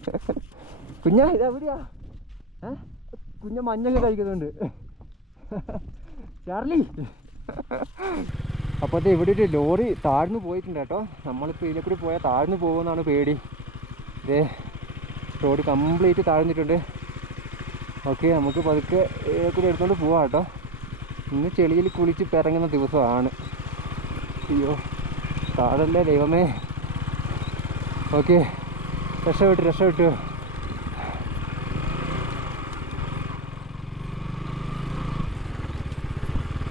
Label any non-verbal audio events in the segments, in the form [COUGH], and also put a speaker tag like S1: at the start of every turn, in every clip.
S1: [LAUGHS] കുഞ്ഞാ ഇതെവിടെയാ ഏ? കുഞ്ഞ മഞ്ഞൊക്കെ കഴിക്കുന്നുണ്ട്. ചാർലി. അപ്പോഴത്തെ ഇവിടെ ഒരു ലോറി താഴ്ന്നു പോയിട്ടുണ്ട് കേട്ടോ. നമ്മളിപ്പോൾ ഇതിലെ കൂടി പോയാൽ താഴ്ന്നു പോകുമെന്നാണ് പേടി. ഇതേ റോഡ് കംപ്ലീറ്റ് താഴ്ന്നിട്ടുണ്ട്. ഓക്കെ നമുക്ക് പതുക്കെ ഇതിലെ കൂടി എടുത്തുകൊണ്ട് പോവാം കേട്ടോ. ഇന്ന് ചെളിയിൽ കുളിച്ച് പിറങ്ങുന്ന ദിവസമാണ്. അയ്യോ താഴല്ലേ ദൈവമേ. ഓക്കെ. രക്ഷപ്പെട്ടു രക്ഷപ്പെട്ടു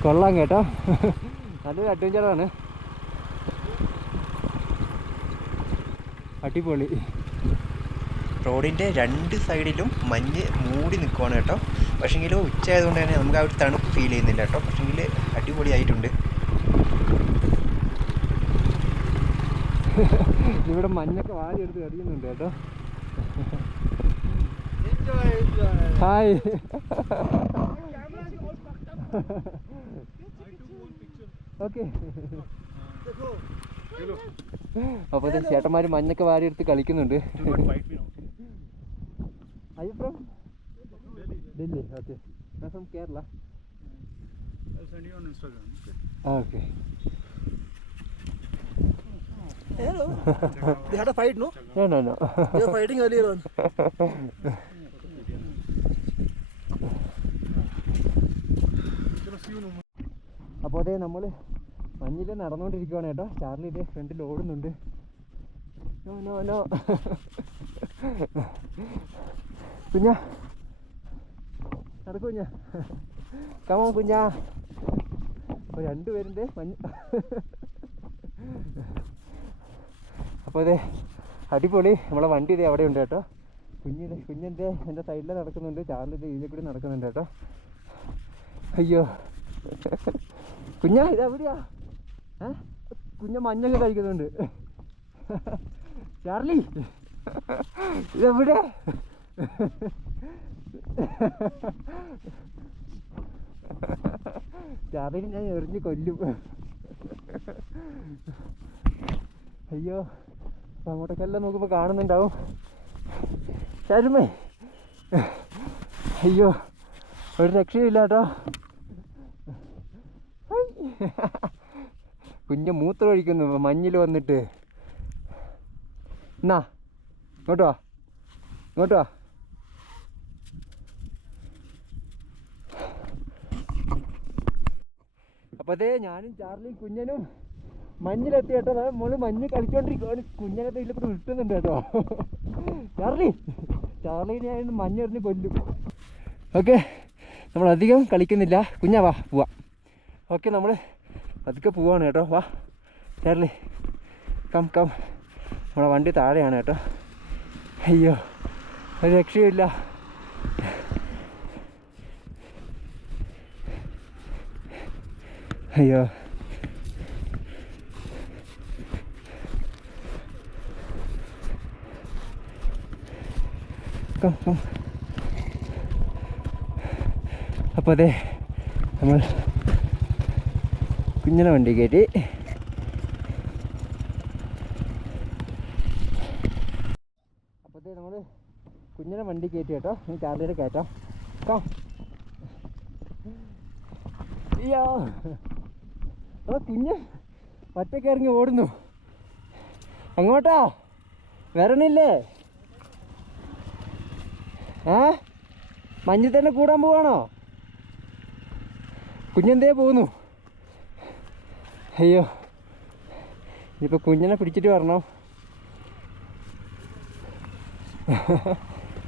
S1: കൊള്ളാം കേട്ടോ. നല്ലൊരു അഡ്വഞ്ചറാണ്. അടിപൊളി.
S2: റോഡിന്റെ രണ്ട് സൈഡിലും മഞ്ഞ് മൂടി നിൽക്കുവാണ് കേട്ടോ. പക്ഷേങ്കിൽ ഉച്ചയായതുകൊണ്ട് തന്നെ നമുക്ക് ആ ഒരു തണുപ്പ് ഫീൽ ചെയ്യുന്നില്ല കേട്ടോ. പക്ഷേങ്കിൽ അടിപൊളിയായിട്ടുണ്ട്.
S1: ഇവിടെ മഞ്ഞൊക്കെ വാരിയെടുത്ത് എറിയുന്നുണ്ട് കേട്ടോ. ഹായ്. ഓക്കെ. അപ്പോൾ ചേട്ടന്മാര് മഞ്ഞൊക്കെ വാരി എടുത്ത് കളിക്കുന്നുണ്ട്. അയ്യോ
S3: from Delhi okay from Kerala. Okay
S4: Hello. [LAUGHS] they had a fight, no?
S1: No, no, no.
S4: They were fighting earlier on.
S1: അപ്പോൾ അതേ നമ്മൾ മഞ്ഞിൽ നടന്നുകൊണ്ടിരിക്കുവാണ് കേട്ടോ ചാർലി ഇതേ ഫ്രണ്ടിൽ ഓടുന്നുണ്ട് നോ നോ നോ കുഞ്ഞാ നടക്കു കുഞ്ഞാ കമോ കുഞ്ഞാ അപ്പോൾ രണ്ടുപേരിന്റെ മഞ്ഞ് അപ്പോൾ ഇത് അടിപൊളി. നമ്മളെ വണ്ടി ഇത് അവിടെ ഉണ്ട് കേട്ടോ. കുഞ്ഞിത് കുഞ്ഞിന്റെ എന്റെ സൈഡിൽ നടക്കുന്നുണ്ട്. ചാർലി ഇത് ഇതിൽ കൂടി നടക്കുന്നുണ്ട് കേട്ടോ. അയ്യോ. കുഞ്ഞാ ഇതെവിടെയാ ഏ? കുഞ്ഞ മഞ്ഞൊക്കെ കഴിക്കുന്നുണ്ട്. ചാർലി ഇതെവിടെ ചാർലിനെ ഞാൻ എറിഞ്ഞ് കൊല്ലും. അയ്യോ. അപ്പൊ അങ്ങോട്ടൊക്കെല്ലാം നോക്കുമ്പോൾ കാണുന്നുണ്ടാവും. ശരുമേ. അയ്യോ ഒരു രക്ഷയില്ല കേട്ടോ കുഞ്ഞ് മൂത്രം ഒഴിക്കുന്നു മഞ്ഞിൽ വന്നിട്ട്. എന്നാ ഇങ്ങോട്ടോ ഇങ്ങോട്ട് അപ്പോൾ അതേ ഞാനും ചാർലിയും കുഞ്ഞനും മഞ്ഞിലെത്തി കേട്ടോ മോൾ മഞ്ഞ് കളിച്ചോണ്ടിരിക്കും കുഞ്ഞനത്തെ ഇതിലിപ്പോൾ വിട്ടുന്നുണ്ട് കേട്ടോ. ചാർലി ചാർലിനെ ഞാൻ മഞ്ഞെറിഞ്ഞ് കൊല്ലും. ഓക്കെ നമ്മൾ അധികം കളിക്കുന്നില്ല. കുഞ്ഞാ വാ പോവാ. ഓക്കെ നമ്മൾ അതൊക്കെ പോവാണ് കേട്ടോ. വാ ചാർലി കം കം. നമ്മളെ വണ്ടി താഴെയാണ് കേട്ടോ. അയ്യോ ഒരു രക്ഷയില്ല അയ്യോ. കം കം അപ്പോൾ അതെ നമ്മൾ കുഞ്ഞിനെ വണ്ടി കയറ്റി. അപ്പോൾ അതെ നമ്മൾ കുഞ്ഞിനെ വണ്ടി കയറ്റി കേട്ടോ. ഇനി ചാർജിയുടെ കയറ്റാം. കം അയ്യോ അതാ കുഞ്ഞ് പറ്റക്കിറങ്ങി ഓടുന്നു. അങ്ങോട്ടാ. വരണില്ലേ? ഏ? മഞ്ഞിൽ തന്നെ കൂടാൻ പോവാണോ? കുഞ്ഞെന്തേ പോകുന്നു അയ്യോ. ഇനിയിപ്പോൾ കുഞ്ഞിനെ പിടിച്ചിട്ട് വരണം?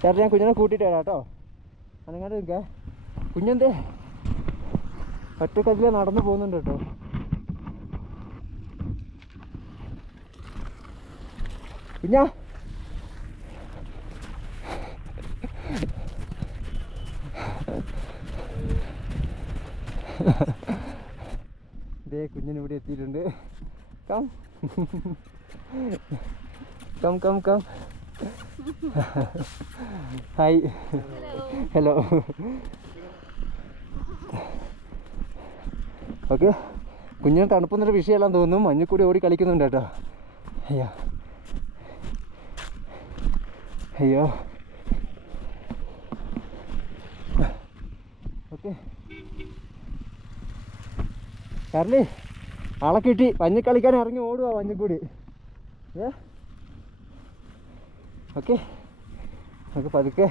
S1: ചേട്ടാ ഞാൻ കുഞ്ഞിനെ കൂട്ടിയിട്ട് വരാം കേട്ടോ. അനങ്ങാണ്ട് നിൽക്ക. കുഞ്ഞെന്തേ? ഒറ്റക്കതിലെ നടന്നു പോകുന്നുണ്ട് കേട്ടോ. കുഞ്ഞാ ദേ കുഞ്ഞിന് ഇവിടെ എത്തിയിട്ടുണ്ട് come come come Hi. Hello. Okay കുഞ്ഞിന് തണുപ്പൊന്നൊരു വിഷയമല്ലാന്ന് തോന്നുന്നു. മഞ്ഞിൽ കൂടി ഓടി കളിക്കുന്നുണ്ട് കേട്ടോ. അയ്യോ. അയ്യോ. ഓക്കെ ചാർലി ആളെ കിട്ടി പഞ്ഞി കളിക്കാൻ ഇറങ്ങി ഓടുക പഞ്ഞിക്കൂടി ഏ? ഓക്കെ. നമുക്ക് പതുക്കെ.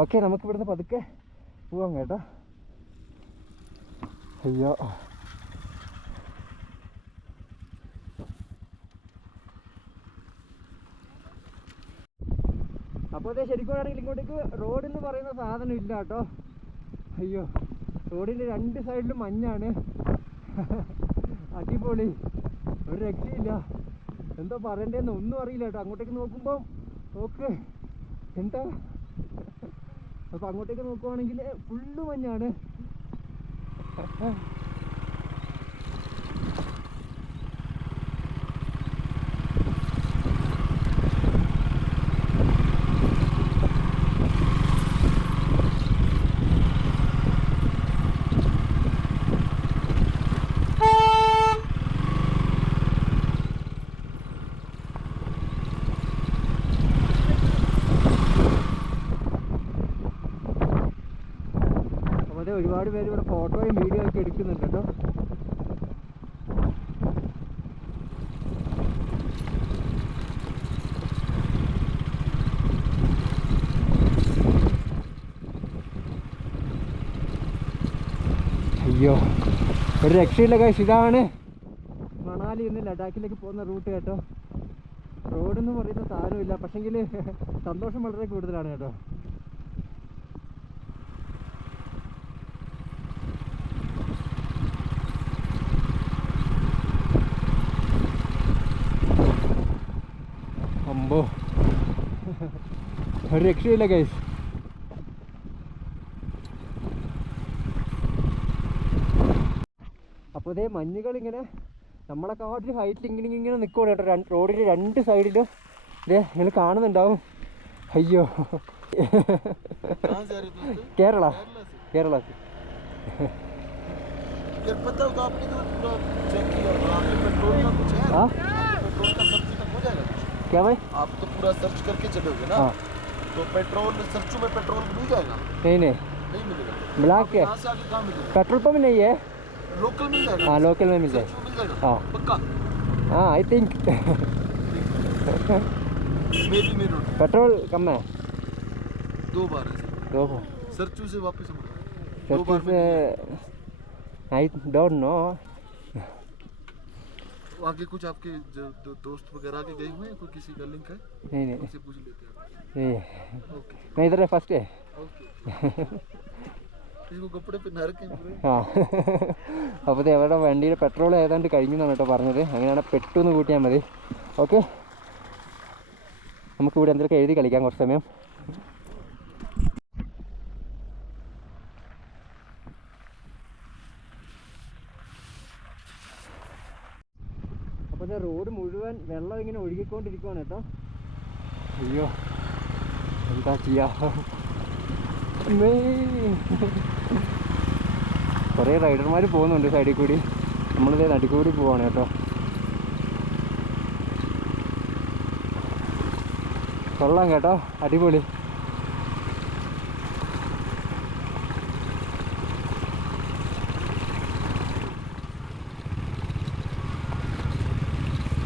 S1: ഓക്കെ നമുക്ക് ഇവിടുന്ന് പതുക്കെ പോവാം കേട്ടോ. അയ്യോ. അപ്പോൾ അതെ ശരിക്കും ആണെങ്കിൽ ഇങ്ങോട്ടേക്ക് റോഡ് എന്ന് പറയുന്ന സാധനം ഇല്ല കേട്ടോ. അയ്യോ റോഡിന്റെ രണ്ട് സൈഡിലും മഞ്ഞാണ്. അടിപൊളി. ഒരു രക്ഷയില്ല. എന്തോ പറയണ്ടേന്ന് ഒന്നും അറിയില്ല കേട്ടോ. അങ്ങോട്ടേക്ക് നോക്കുമ്പോൾ ഓക്കെ എന്താ? അപ്പോൾ അങ്ങോട്ടേക്ക് നോക്കുവാണെങ്കിൽ ഫുള്ള് മഞ്ഞാണ് അപ്പോൾ അതെ ഒരുപാട് പേര് ഇവിടെ ഫോട്ടോയും വീഡിയോ ഒക്കെ എടുക്കുന്നുണ്ട് കേട്ടോ അയ്യോ ഒരു രക്ഷയില്ല കൈ ഇതാണ്. മണാലി നിന്ന് ലഡാക്കിലേക്ക് പോകുന്ന റൂട്ട് കേട്ടോ. റോഡെന്ന് പറയുന്ന സാധനമില്ല പക്ഷെങ്കിൽ [LAUGHS] സന്തോഷം വളരെ കൂടുതലാണ് കേട്ടോ. അമ്പോ. ഒരു രക്ഷയില്ല കൈസ് അപ്പോൾ ഇതേ മഞ്ഞുകളിങ്ങനെ നമ്മളെ കാട്ടിൽ ഹൈറ്റിൽ ഇങ്ങനെ ഇങ്ങനെ നിൽക്കുകയാണ് കേട്ടോ. രണ്ട് റോഡിന്റെ രണ്ട് സൈഡിലും ഇതേ നിങ്ങൾ കാണുന്നുണ്ടാവും. അയ്യോ. കേരള. കേരള.
S4: हाँ का
S1: क्या भाई?
S4: आप तो पूरा सर्च करके चलोगे ना?
S1: हाँ।
S4: तो पेट्रोल सर्चू में पेट्रोल मिल जाएगा?
S1: नहीं नहीं।
S4: नहीं मिलेगा। कहाँ मिलेगा?
S1: पेट्रोल पंप नहीं है।
S4: लोकल मिल जाएगा?
S1: हाँ लोकल में मिल
S4: मिल जाएगा?
S1: हाँ।
S4: पक्का?
S1: हाँ I think
S4: may may
S1: petrol कम है।
S4: दो बार है।
S1: दो
S4: सर्चू से वापस दो बार
S1: से आई डोंट नो
S4: आगे कुछ आपके जो दो, दोस्त वगैरह के गए हुए हैं कोई किसी का लिंक है
S1: नहीं नहीं
S4: उनसे पूछ लेते हैं
S1: नहीं
S4: ओके
S1: मैं इधर फर्स्ट है
S4: ओके इसको कपड़े पहना रखे हैं पूरे
S1: ആ അപ്പോൾ ഇത് അവരുടെ വണ്ടിയിൽ പെട്രോൾ ഏതാണ്ട് കഴിഞ്ഞു എന്നാണ് കേട്ടോ പറഞ്ഞത് അങ്ങനെയാണ് പെട്ടു എന്ന് കൂട്ടിയാൽ മതി ഓക്കെ നമുക്ക് ഇവിടെ എന്തെങ്കിലും എഴുതി കളിക്കാം കുറച്ച് സമയം വെള്ളം ഇങ്ങനെ ഒഴുകിക്കൊണ്ടിരിക്കുവാണ് കേട്ടോ. അയ്യോ എന്താ ചെയ്യാ. കുറേ റൈഡർമാർ പോകുന്നുണ്ട് സൈഡിൽ കൂടി. നമ്മളിതേ നടുക്കൂടി പോവാണ് കേട്ടോ. കൊള്ളാം കേട്ടോ. അടിപൊളി.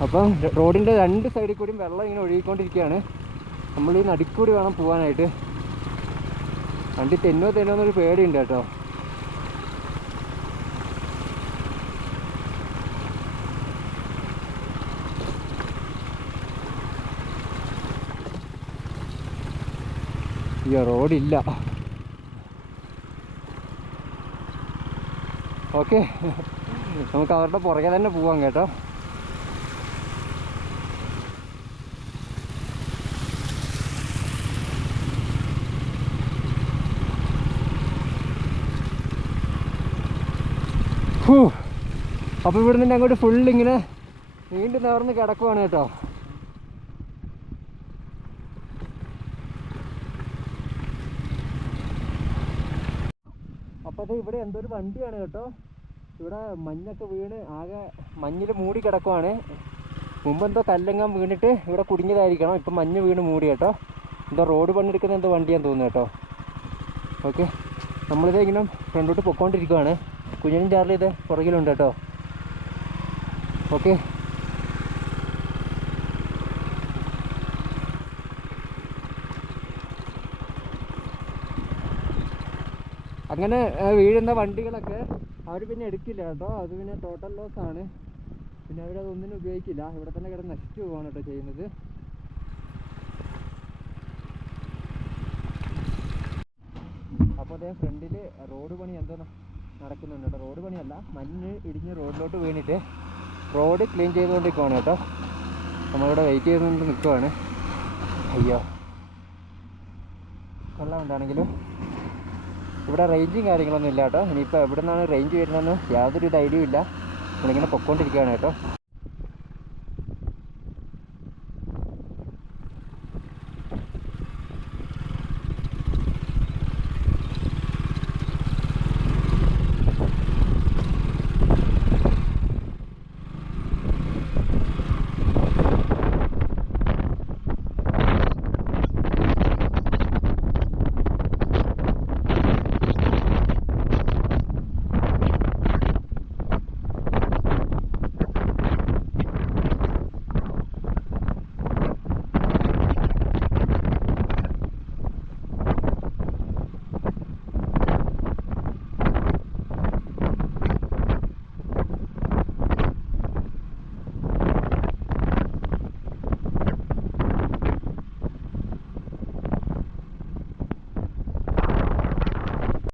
S1: അപ്പം റോഡിന്റെ രണ്ട് സൈഡിൽ കൂടിയും വെള്ളം ഇങ്ങനെ ഒഴുകിക്കൊണ്ടിരിക്കുകയാണ്. നമ്മൾ ഈ നടുക്കൂടി വേണം പോകാനായിട്ട് വണ്ടി തെന്നോ തെന്നോ എന്നൊരു പേടിയുണ്ട് കേട്ടോ. അയ്യോ റോഡില്ല. ഓക്കെ. നമുക്ക് അവരുടെ പുറകെ തന്നെ പോവാം കേട്ടോ. അപ്പോൾ ഇവിടെ നിന്ന് അങ്ങോട്ട് ഫുൾ ഇങ്ങനെ നീണ്ടു നേർന്ന് കിടക്കുവാണ് കേട്ടോ. അപ്പൊ ഇവിടെ എന്തോ ഒരു വണ്ടിയാണ് കേട്ടോ. ഇവിടെ മഞ്ഞൊക്കെ വീണ് ആകെ മഞ്ഞിൽ മൂടി കിടക്കുവാണ്. മുമ്പ് എന്തോ കല്ലെങ്ങാൻ വീണിട്ട് ഇവിടെ കുടുങ്ങിയതായിരിക്കണം. ഇപ്പം മഞ്ഞ് വീണ് മൂടി കേട്ടോ. എന്തോ റോഡ് പണിയെടുക്കുന്ന എന്തോ വണ്ടിയാന്ന് തോന്നുന്നു കേട്ടോ. ഓക്കെ. നമ്മളിത് ഇങ്ങനെ ഫ്രണ്ടോട്ട് പൊക്കോണ്ടിരിക്കുവാണ്. കുഞ്ഞനും ചാർലി ഇത് പുറകിലുണ്ട് കേട്ടോ. ഓക്കെ. അങ്ങനെ വീഴുന്ന വണ്ടികളൊക്കെ അവർ പിന്നെ എടുക്കില്ല കേട്ടോ. അത് പിന്നെ ടോട്ടൽ ലോസ് ആണ്. പിന്നെ അവരത് ഒന്നിനും ഉപയോഗിക്കില്ല. ഇവിടെ തന്നെ കിടന്ന് നശിച്ചു പോവാണ് കേട്ടോ ചെയ്യുന്നത്. അപ്പോൾ അതേ ഫ്രണ്ടിൽ റോഡ് പണി എന്തോ ന- നടക്കുന്നുണ്ട് കേട്ടോ. റോഡ് പണിയല്ല മഞ്ഞ് ഇടിഞ്ഞ് റോഡിലോട്ട് വീണിട്ട് റോഡ് ക്ലീൻ ചെയ്തുകൊണ്ടിരിക്കുവാണ് കേട്ടോ. നമ്മളിവിടെ വെയിറ്റ് ചെയ്തുകൊണ്ട് നിൽക്കുവാണ്. അയ്യോ. കൊള്ളാമുണ്ടാണെങ്കിലും ഇവിടെ റേഞ്ചും കാര്യങ്ങളൊന്നും ഇല്ല കേട്ടോ. ഇനിയിപ്പോൾ എവിടെ നിന്നാണ് റേഞ്ച് വരുന്നതെന്ന് യാതൊരു ഐഡിയയും ഐഡിയ ഇല്ല. നമ്മളിങ്ങനെ പൊക്കോണ്ടിരിക്കുകയാണ് കേട്ടോ.